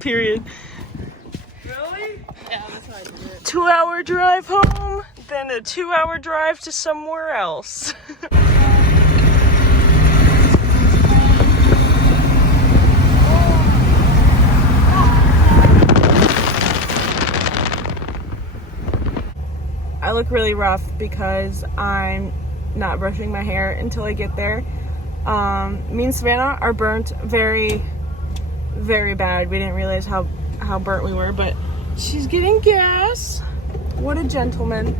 period. Really? Yeah, that's how I do it. 2-hour drive home, then a 2-hour drive to somewhere else. I look really rough because I'm not brushing my hair until I get there. Me and Savannah are burnt very, very bad. We didn't realize how burnt we were, but she's getting gas. What a gentleman.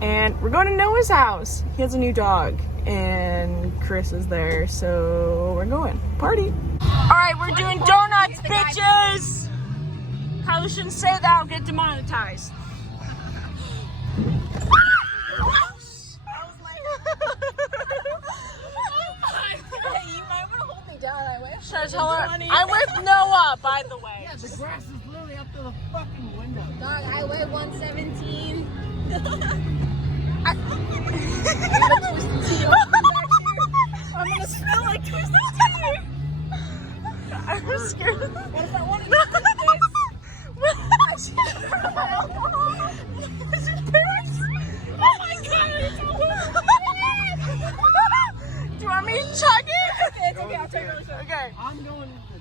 And we're going to Noah's house. He has a new dog and Chris is there, so we're going party. All right, we're doing donuts, bitches. Probably shouldn't say that, I'll get demonetized. I'm with Noah, by the way. Yeah, the grass is literally up to the fucking window. Dog, I weigh 117. I'm gonna smell like twisted tea. I'm scared. What if I want to do this? Oh my god, it's so do you want me to chug it? It's okay, I'll take it. Okay. I'm going into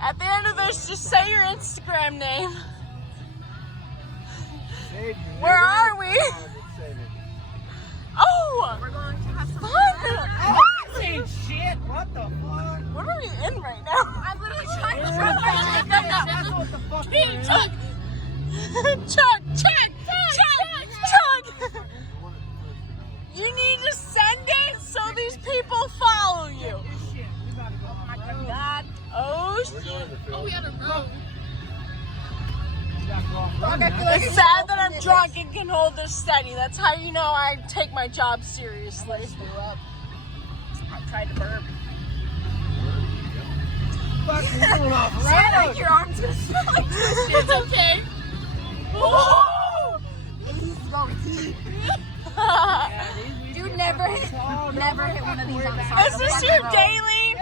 At the end of this, just say your Instagram name. Where are we? Oh! We're going to have some Fun! Oh, this ain't shit. What the fuck? What are we in right now? I'm literally trying to That's what the fuck we're in. Chug! Chug! Chug! Chug! Chug! You need to send it so these people follow you. Shit, we gotta go on the road. God. Oh shit. Oh, we had a road. We gotta go off road Okay, now. It's sad that I'm drunk and can hold this steady. That's how you know I take my job seriously. I tried to burp. Fucking going off road. Like your arms gonna smell like twisted. It's okay. Oh! This is going deep. Dude, never hit one of these on the side. Is this your daily?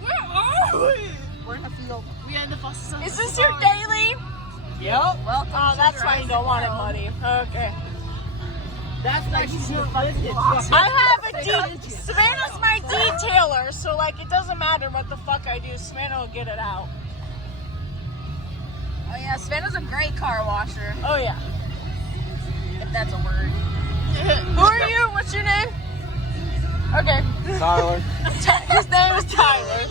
Where are we? We're in the field. We are in the bus. Is this your daily? Yep. Welcome. Oh, that's why you don't want it muddy. Okay. That's like you should lift it. I have a Savannah's my detailer, so like it doesn't matter what the fuck I do. Savannah will get it out. Oh yeah, Savannah's a great car washer. Oh yeah. If that's a word. Who are you? What's your name? Okay. Tyler. His name is Tyler.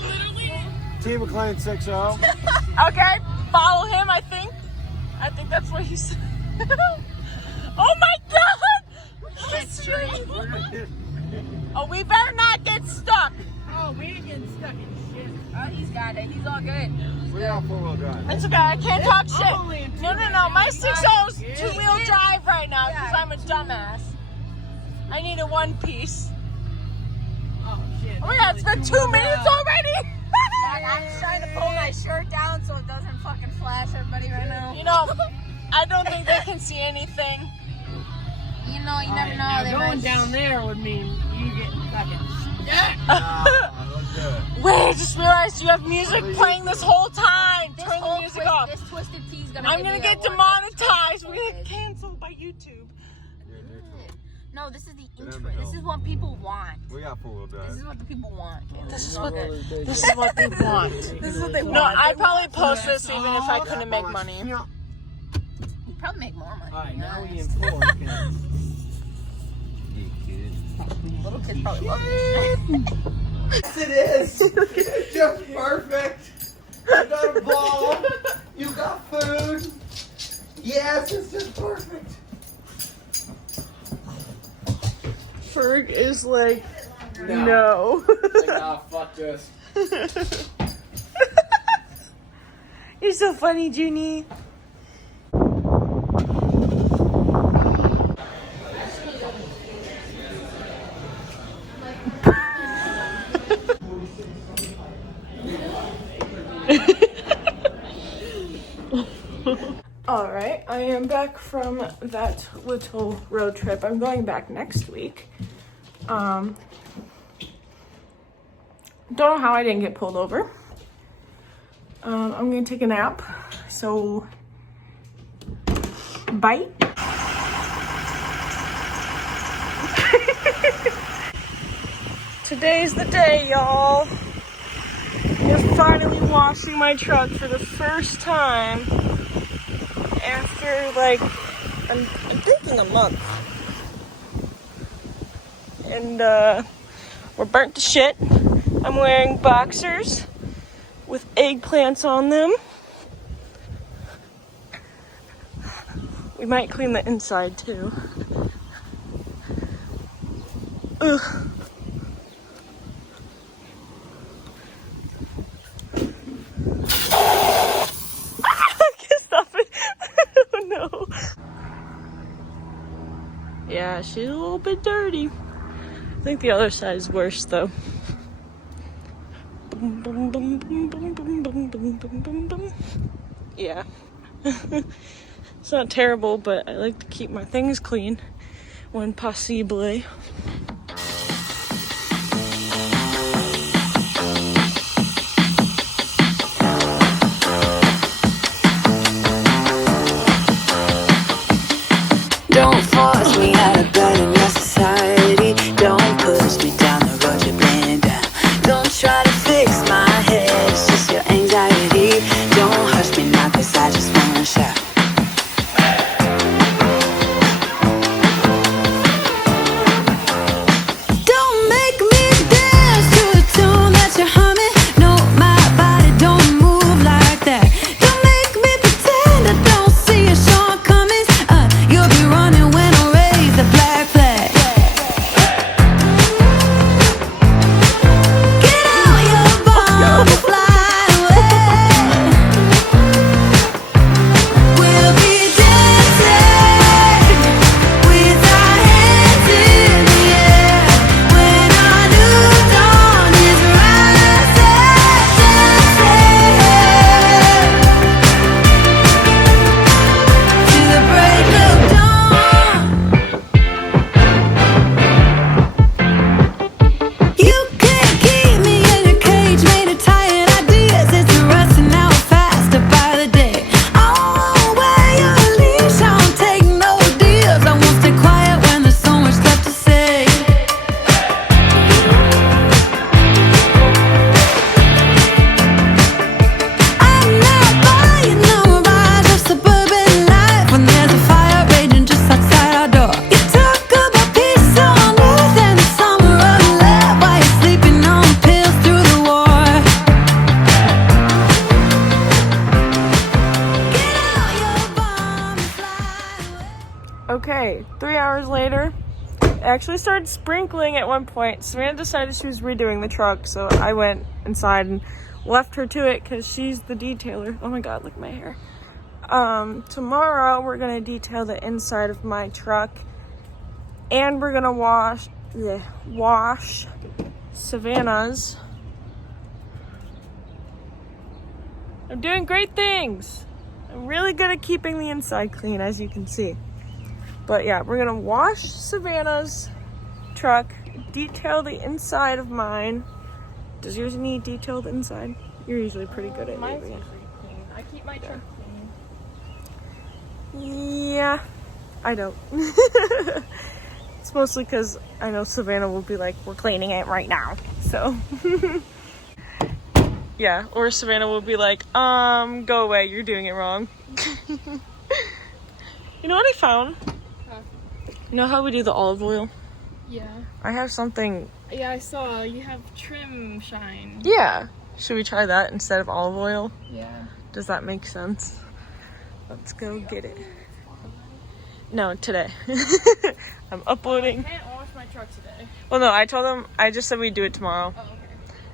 T McLean 60. Okay. Follow him, I think. I think that's what he said. Oh my god! Oh, we better not get stuck. Oh, we ain't getting stuck in shit. Oh, he's got it. He's all good. We're on 4-wheel drive. It's okay. I can't talk only shit. in No. My 6.0's two-wheel drive right now because I'm a dumbass. I need a one piece. Oh, shit. Oh my god, it's been 2 minutes already. I'm trying to pull my shirt down so it doesn't fucking flash everybody right now. You know, I don't think they can see anything. You know, you never know. Now They going might down there would mean you getting fucking stuck. Wait, I just realized you have music playing this whole time. Turn the music off. This twisted tea's gonna. I'm gonna get demonetized. We're gonna get canceled by YouTube. No, this is the intro. This is what people want. We got 4-wheel This drive. is what the people want. This is what they want. This is what they want. No, I'd probably post this even if I couldn't make money. You probably make more money. Alright, to be now we honest. in 4. Little kids probably love this. Yes, it is. It's just perfect. You got a ball. You got food. Yes, it's just perfect. Ferg is like, no. Like, nah, fuck this. You're so funny, Junie. Alright, I am back from that little road trip. I'm going back next week. Don't know how I didn't get pulled over. I'm gonna take a nap, so bye. Today's the day, y'all. We're finally washing my truck for the first time after, like, I'm thinking a month. And we're burnt to shit. I'm wearing boxers with eggplants on them. We might clean the inside too. Ugh. I can't stop it. Oh no. Yeah, she's a little bit dirty. I think the other side is worse though. Boom, boom, boom, boom, boom, boom, boom, boom, boom, boom, boom. Yeah. It's not terrible, but I like to keep my things clean when possible. Don't force me out of bed in your society. Don't push me down the road you're playing down. Don't try to fix my head, it's just your anxiety. Don't hush me now, cause I just wanna shout. Don't make me dance to the tune that you're humming. No, my body don't move like that. Don't make me pretend I don't see your shortcomings. You'll be running when I raise the black flag. Get out your bomb and fly away. We'll be dancing with our hands in the air when our new dawn is rising. To the break of dawn. You can't keep me in a cage made of tired ideas. It's rusting out faster by the day. I won't wear your leash, I won't take no deals. I won't stay quiet when there's so much left to say. I'm not buying no rise of suburban life when there's a fire raging just outside our door. You talk about peace on earth and the summer of love while you're sleeping on pills through the war. Get out your bomb and fly away. Okay, 3 hours later, it actually started sprinkling at one point. Savannah decided she was redoing the truck, so I went inside and left her to it because she's the detailer. Oh my god, look at my hair. Tomorrow we're gonna detail the inside of my truck, and we're gonna wash Savannah's. I'm doing great things. I'm really good at keeping the inside clean, as you can see. But yeah, we're gonna wash Savannah's truck, detail the inside of mine. Does yours need detailed inside? You're usually pretty good at Mine's it. pretty clean. I keep my truck clean. Yeah, I don't. It's mostly because I know Savannah will be like, we're cleaning it right now. So, yeah, or Savannah will be like, go away, you're doing it wrong. You know what I found? Huh. You know how we do the olive oil? Yeah. I have something. Yeah, I saw you have trim shine. Yeah. Should we try that instead of olive oil? Yeah. Does that make sense? Let's go get it. No, today. I'm uploading. I can't wash my truck today. Well, no, I told them, I just said we'd do it tomorrow. Oh, okay.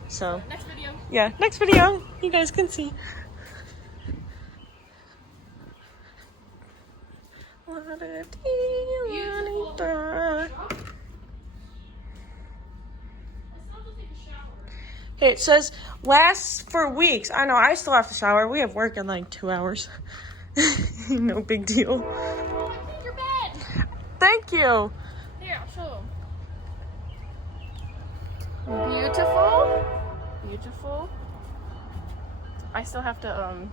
So, Next video. yeah, next video, you guys can see. Okay, it says lasts for weeks. I know, I still have to shower. We have work in like 2 hours. No big deal. Oh, I cleaned your bed. Thank you. Here, I'll show them. Beautiful. Beautiful. I still have to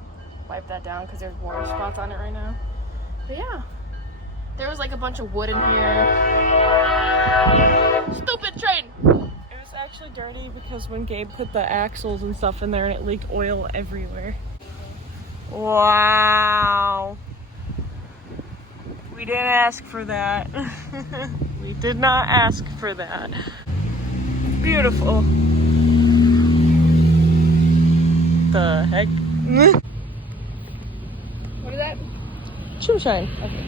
wipe that down because there's water spots on it right now. But yeah, there was like a bunch of wood in here. Stupid train! It was actually dirty because when Gabe put the axles and stuff in there and it leaked oil everywhere. Wow. We didn't ask for that. We did not ask for that. Beautiful. The heck? What is that? Shoe shine. Okay.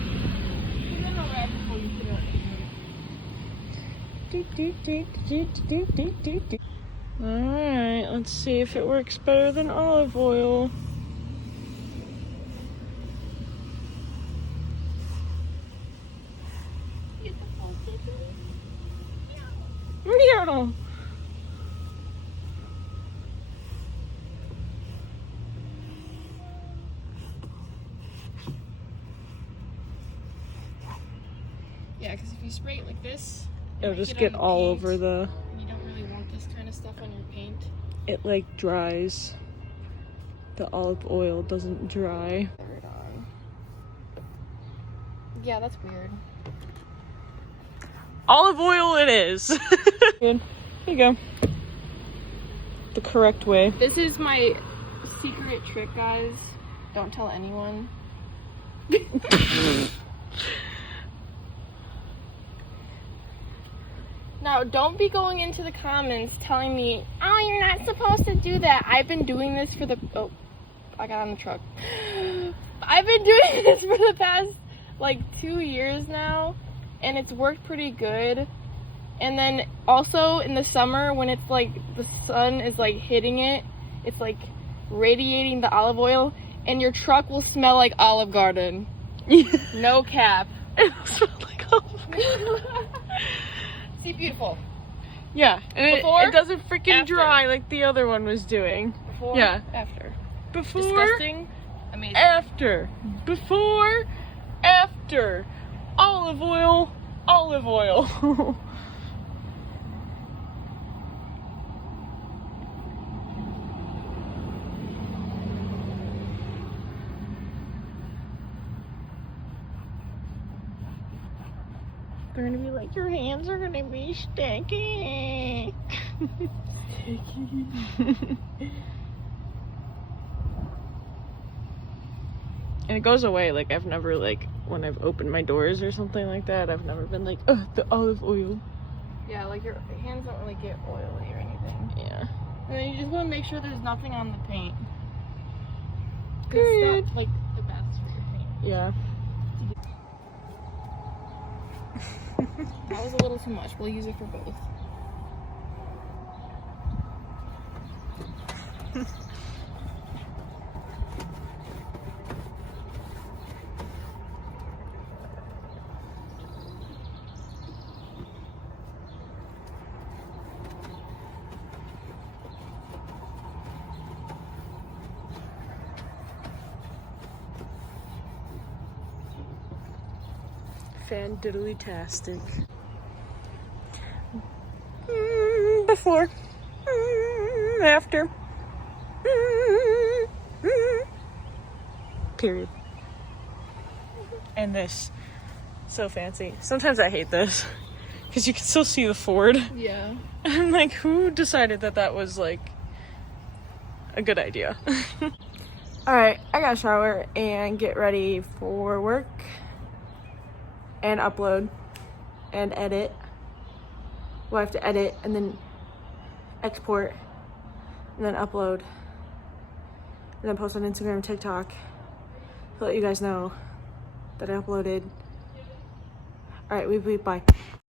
Alright, let's see if it works better than olive oil. Meow. Yeah, because if you spray it like this, It'll just get all over the... You don't really want this kind of stuff on your paint. It like dries. The olive oil doesn't dry. Yeah, that's weird. Olive oil it is. Good. Here you go. The correct way. This is my secret trick, guys. Don't tell anyone. Now, don't be going into the comments telling me, oh, you're not supposed to do that. I've been doing this for the... Oh, I got on the truck. I've been doing this for the past, like, 2 years now, and it's worked pretty good. And then also in the summer when it's like the sun is like hitting it, it's like radiating the olive oil, and your truck will smell like Olive Garden. No cap. It'll smell like olive garden. See, beautiful. Yeah, and Before, it doesn't freaking after. dry like the other one was doing. Before, Yeah. after. Before, Disgusting, amazing. after, before, after, olive oil, olive oil. They're gonna be like, your hands are gonna be sticky. And it goes away. Like, I've never, like, when I've opened my doors or something like that, I've never been like, ugh, the olive oil. Yeah, like your hands don't really get oily or anything. Yeah. And then you just want to make sure there's nothing on the paint. 'Cause Period. that's like the best for your paint. Yeah. That was a little too much. We'll use it for both. Fan-diddly-tastic. Before. After. Period. And this. So fancy. Sometimes I hate this. Because you can still see the Ford. Yeah. And I'm like, who decided that that was, like, a good idea? Alright, I gotta shower and get ready for work. And upload. And edit. Well, I have to edit and then export. And then upload. And then post on Instagram and TikTok. To let you guys know that I uploaded. Alright, bye.